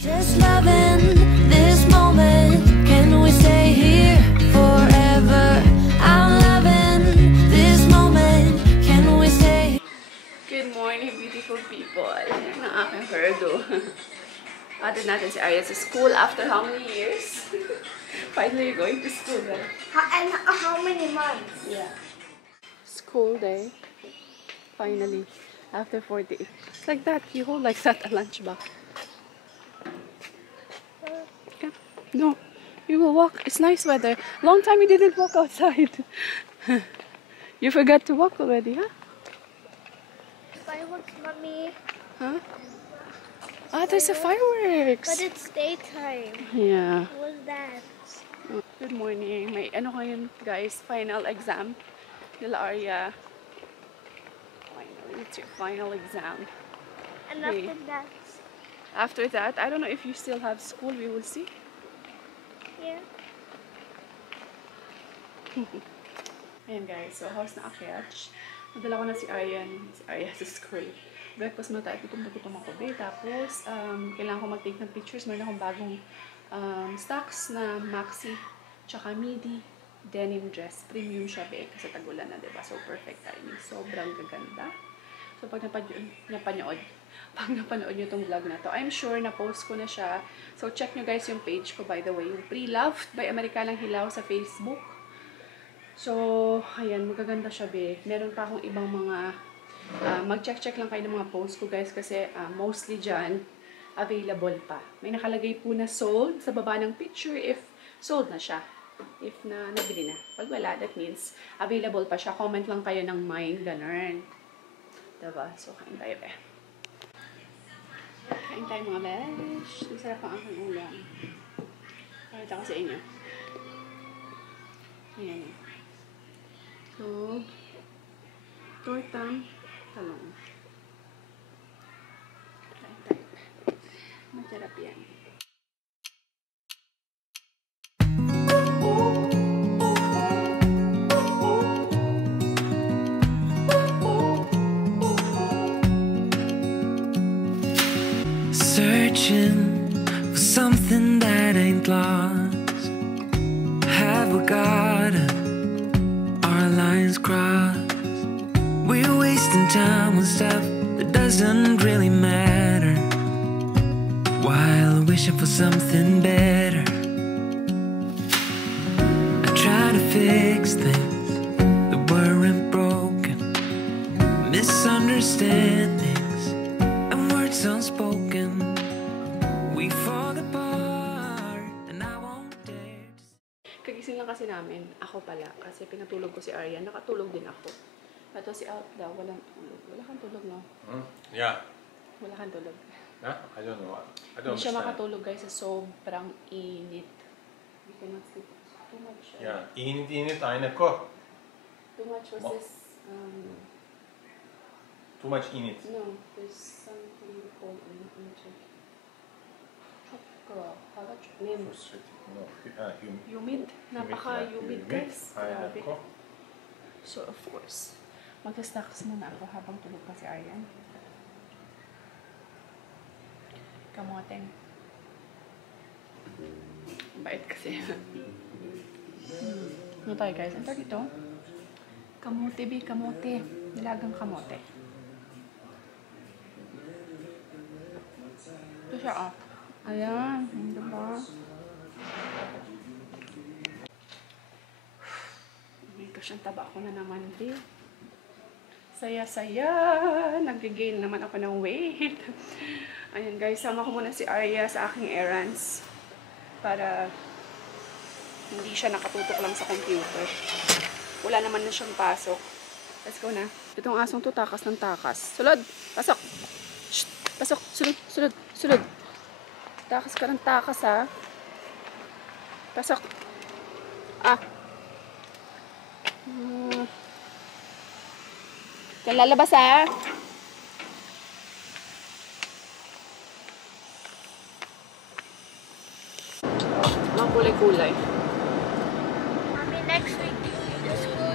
Just loving this moment. Can we stay here forever? I'm loving this moment. Can we stay? Good morning, beautiful people. Ayan ang aking herdo. Atid natin si Arya sa school after how many years? Finally, you're going to school, right? And how many months? Yeah. School day. Finally. After 48. It's like that. You hold like that a lunch bag. Yeah. No. You will walk. It's nice weather. Long time you didn't walk outside. You forgot to walk already, huh? Fireworks, mommy. Huh? Ah, there's a fireworks. But it's daytime. Yeah. What was that? Good morning. May ano ngayon, guys? Final exam. Nila Arya. Finally, it's your final exam. And Okay. After that, I don't know if you still have school. We will see. Yeah. Ayan, guys. So, how's na akyat? Nadala ko na si Arya sa school. Breakfast muna tayo. Gutom na gutom ako. Tapos, kailangan ko mag-take ng pictures. Meron akong bagong stocks na maxi tsaka midi denim dress. Premium siya, kasi tagulan na, diba? So, perfect timing. Sobrang gaganda. So, pag napanood nyo itong vlog na to, I'm sure na-post ko na siya. So, check nyo guys yung page ko, by the way. Yung Pre-Loved by Americanang Hilaw sa Facebook. So, ayan, magaganda siya, Meron pa akong ibang mga, mag-check lang kayo ng mga post ko, guys, kasi mostly dyan, available pa. May nakalagay po na sold sa baba ng picture if sold na siya. If na nabili na. Pag wala, that means available pa siya. Comment lang kayo ng mine, ganun. Diba? So, kain tayo, Kain tayo, mga besh. Masarap ang aking ulam. Pakita ko sa inyo. Ayan. So, tortang talong. Kain tayo. Masarap yan. Searching for something that ain't lost. Have we got our lines crossed? We're wasting time on stuff that doesn't really matter, while wishing for something better. I try to fix things that weren't broken, misunderstandings and words unspoken. We fall apart and I won't dare. Kagising lang kasi namin. Ako pala. Kasi pinatulog ko si Arya. Nakatulog din ako. Ito si Out daw. Walang tulog. Wala kang tulog, no? Yeah. Wala kang tulog. Huh? I don't know. I don't Hindi siya understand. makatulog, guys, sa sobrang init. We cannot sleep. Too much. Yeah. Init aynı ko. Too much was this. Too much init. No, there's something called check. No. Humid. Napaka-humid, guys. Aynı Grabe. ko. So, of course, mag-snacks muna ako habang tulog pa si Aryan. Kamoteng. Bait kasi. Ano tayo, guys? Ano tayo dito? Kamote, kamote. Nilagang kamote. Ito siya, Ayan. Diba? Ang taba ko na naman, Saya-saya. Nag-gain naman ako ng weight. Ayan, guys. Sama ko muna si Arya sa aking errands. Para hindi siya nakatutok lang sa computer. Wala naman na siyang pasok. Let's go na. Itong asong to, takas ng takas. Sulod! Pasok! Shh! Pasok! Sulod! Sulod! Sulod! Takas ka ng takas, ha? Pasok! Diyan lalabas, ha? Mga kulay-kulay. Mommy, next week, the school,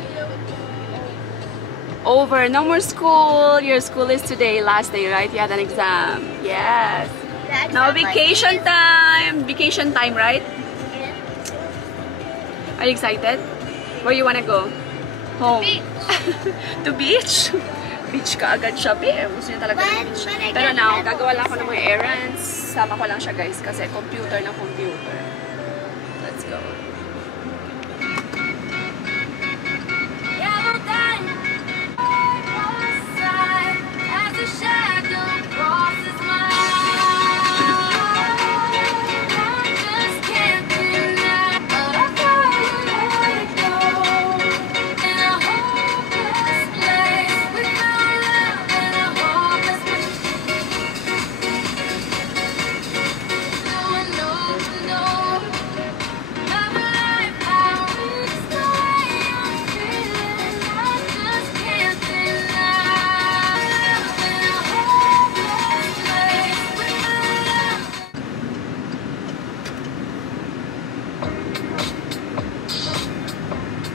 Over. No more school. Your school is today, last day, right? You had an exam. Yes. That's Now not like vacation this. time! Vacation time, right? Are you excited? Where you wanna go? Home. Beach. To beach? Beach ka agad siya, babe. Gusto niya talaga ng beach. But I Pero get now, that gagawa lang ako ng mga also. errands. Sama ko lang siya, guys, kasi computer na computer. Let's go.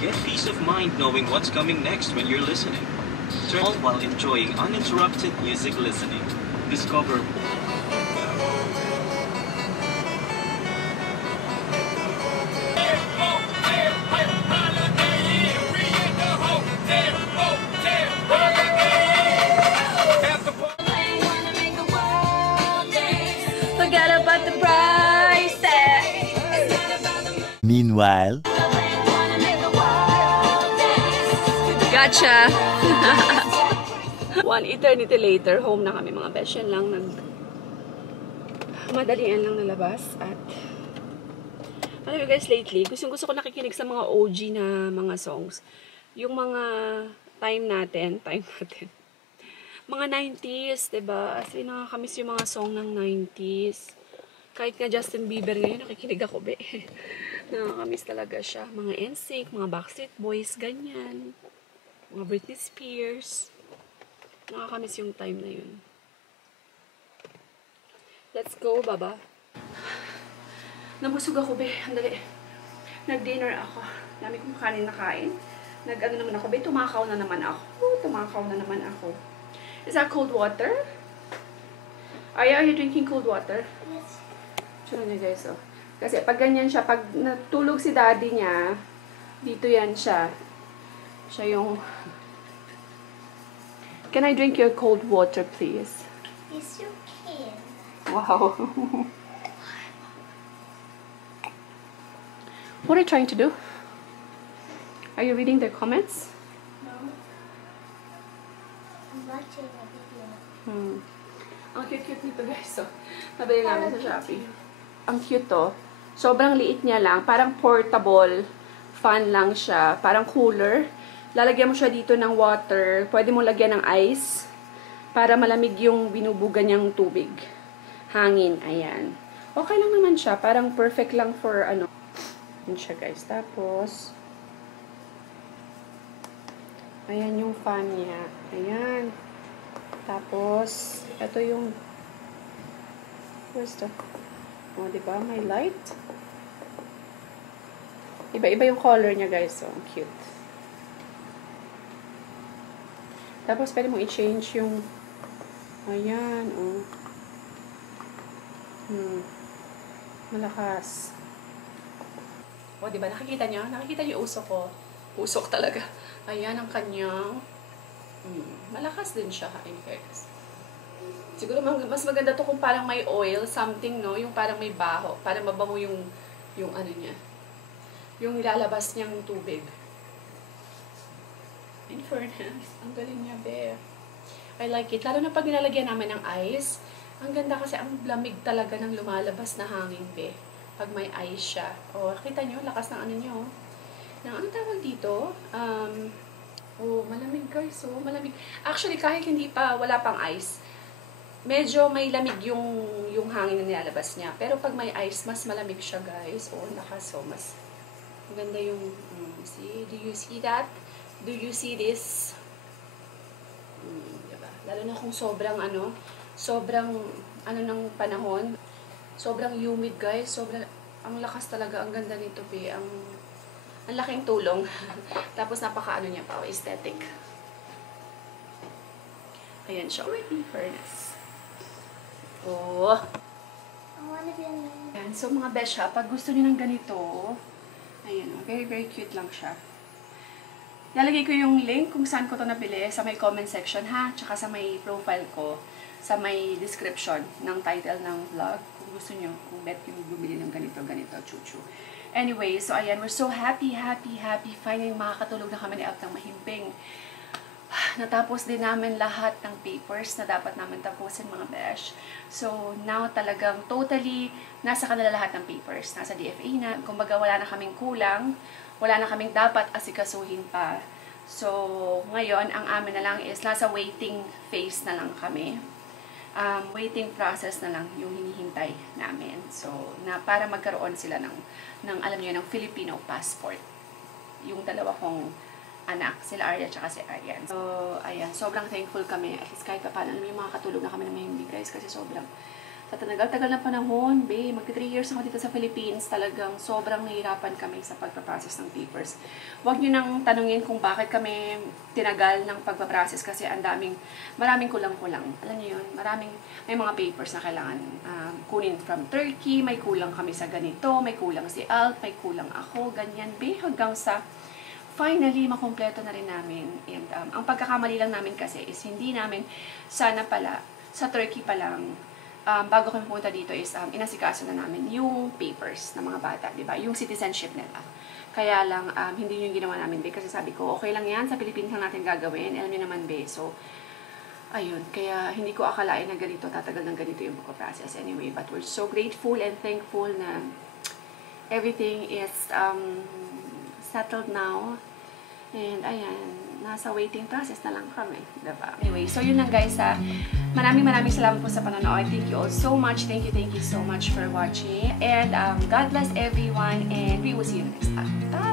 Get peace of mind knowing what's coming next when you're listening. Turn on while enjoying uninterrupted music listening. Discover Forget about the price tag. Meanwhile, Gotcha! One eternity later, home na kami mga besh. Yan lang, madalian lang nalabas. At alam mo guys, lately, gusto ko nakikinig sa mga OG na mga songs. Yung mga time natin. Mga 90s, diba? As in, nakakamiss yung mga song ng 90s. Kahit nga Justin Bieber ngayon, nakikinig ako, be. Nakakamiss talaga siya. Mga NSYNC, mga Backstreet Boys, ganyan. Mga Britney Spears. Nakakamiss yung time na yun. Let's go, baba. Nabusog ako, be. Andali. Nag-dinner ako. Dami kong kanin na kain. Nag-ano naman ako, be. Tumakaw na naman ako. Is that cold water? Are you drinking cold water? Yes. Tignan niyo guys, oh. Kasi pag ganyan siya, pag natulog si daddy niya, dito yan siya. Siya yung... Can I drink your cold water, please? Yes, you can. Wow. What are you trying to do? Are you reading the comments? No. I'm watching a video. Ang cute-cute nito guys, so. Nabili namin sa Shopee. Ang cute to. Sobrang liit niya lang. Parang portable fan lang siya. Parang cooler. Lalagyan mo siya dito ng water. Pwede mo lagyan ng ice. Para malamig yung binubuga niyang tubig. Hangin. Ayan. Okay lang naman siya. Parang perfect lang for ano. Yun siya guys. Tapos, ayan yung fan niya. Ayan. Tapos, ito yung, where's the, oh, diba? May light. Iba-iba yung color niya, guys. So, cute. Tapos, pwede mo i-change yung, ayan, oh. Malakas. Oh, diba? Nakikita niyo? Nakikita niyo yung usok ko. Usok talaga. Ayan ang kanyang, malakas din siya, in fairness. Siguro mas maganda to kung parang may oil, something, no? Yung parang may baho. Parang mabango yung ano niya. Yung lalabas niyang tubig. In fairness, ang galing niya, be. I like it. Lalo na pag nilalagyan namin ng ice. Ang ganda kasi ang lamig talaga ng lumalabas na hangin, be. Pag may ice siya. O, kita niyo, lakas ng ano niyo. Nang ano tawag dito? Oh, malamig guys, oh, malamig. Actually, kahit wala pang ice, medyo may lamig yung hangin na nilalabas niya. Pero pag may ice, mas malamig siya, guys. Oh, lakas, oh, mas maganda yung, see, do you see that? Do you see this? Diba? Lalo na kung sobrang ng panahon, sobrang humid, guys. Ang lakas talaga, ang ganda nito, be. Ang laking tulong. Tapos napaka-ano niya pa, aesthetic. Ayan siya. In fairness. Oh. Ayan. So, mga besha, pag gusto niyo ng ganito, ayan, very, very cute lang siya. Lalagay ko yung link kung saan ko to nabili sa may comment section, ha? Tsaka sa may profile ko, sa may description ng title ng vlog. Kung gusto niyo, kung bet yung bumili ng ganito, chuchu. Anyway, so ayan, we're so happy. Finally, makakatulog na kami ni Ab ng mahimbing. Natapos din namin lahat ng papers na dapat namin tapusin, mga besh. So, now talagang totally nasa kanila lahat ng papers. Nasa DFA na. Kumbaga, wala na kaming kulang. Wala na kaming dapat asikasuhin pa. So, ngayon, ang amin na lang is nasa waiting phase na lang kami. Waiting process na lang yung hinihintay namin. So, na para magkaroon sila ng alam niyo, ng Filipino passport. Yung dalawa kong anak, sila Arya at si Aryan. So, ayan, sobrang thankful kami. At least kahit paano, may mga katulog na kami na mahimbing, guys, kasi sobrang sa tagal na panahon, magti 3 years ako dito sa Philippines, talagang sobrang nahihirapan kami sa pagpaprocess ng papers. Huwag nyo nang tanungin kung bakit kami tinagal ng pagpaprocess kasi maraming kulang-kulang. Alam niyo yun, may mga papers na kailangan kunin from Turkey, may kulang kami sa ganito, may kulang si Alt, may kulang ako, ganyan, hanggang sa finally, makumpleto na rin namin. And ang pagkakamali lang namin kasi is hindi namin, sana pala, sa Turkey pa lang, bago kami pumunta dito is inasikaso na namin yung papers ng mga bata, diba? Yung citizenship nila. Kaya lang, hindi yung ginawa namin, kasi sabi ko, okay lang yan, sa Pilipinas lang natin gagawin, alam niyo naman, so, ayun, kaya hindi ko akalain na ganito, tatagal ng ganito yung process. Anyway, but we're so grateful and thankful na everything is settled now. And ayan, nasa waiting process na lang kami, diba? Anyway, so yun lang guys, maraming salamat po sa panonood. Thank you all so much. Thank you so much for watching. And God bless everyone, and we will see you next time. Bye!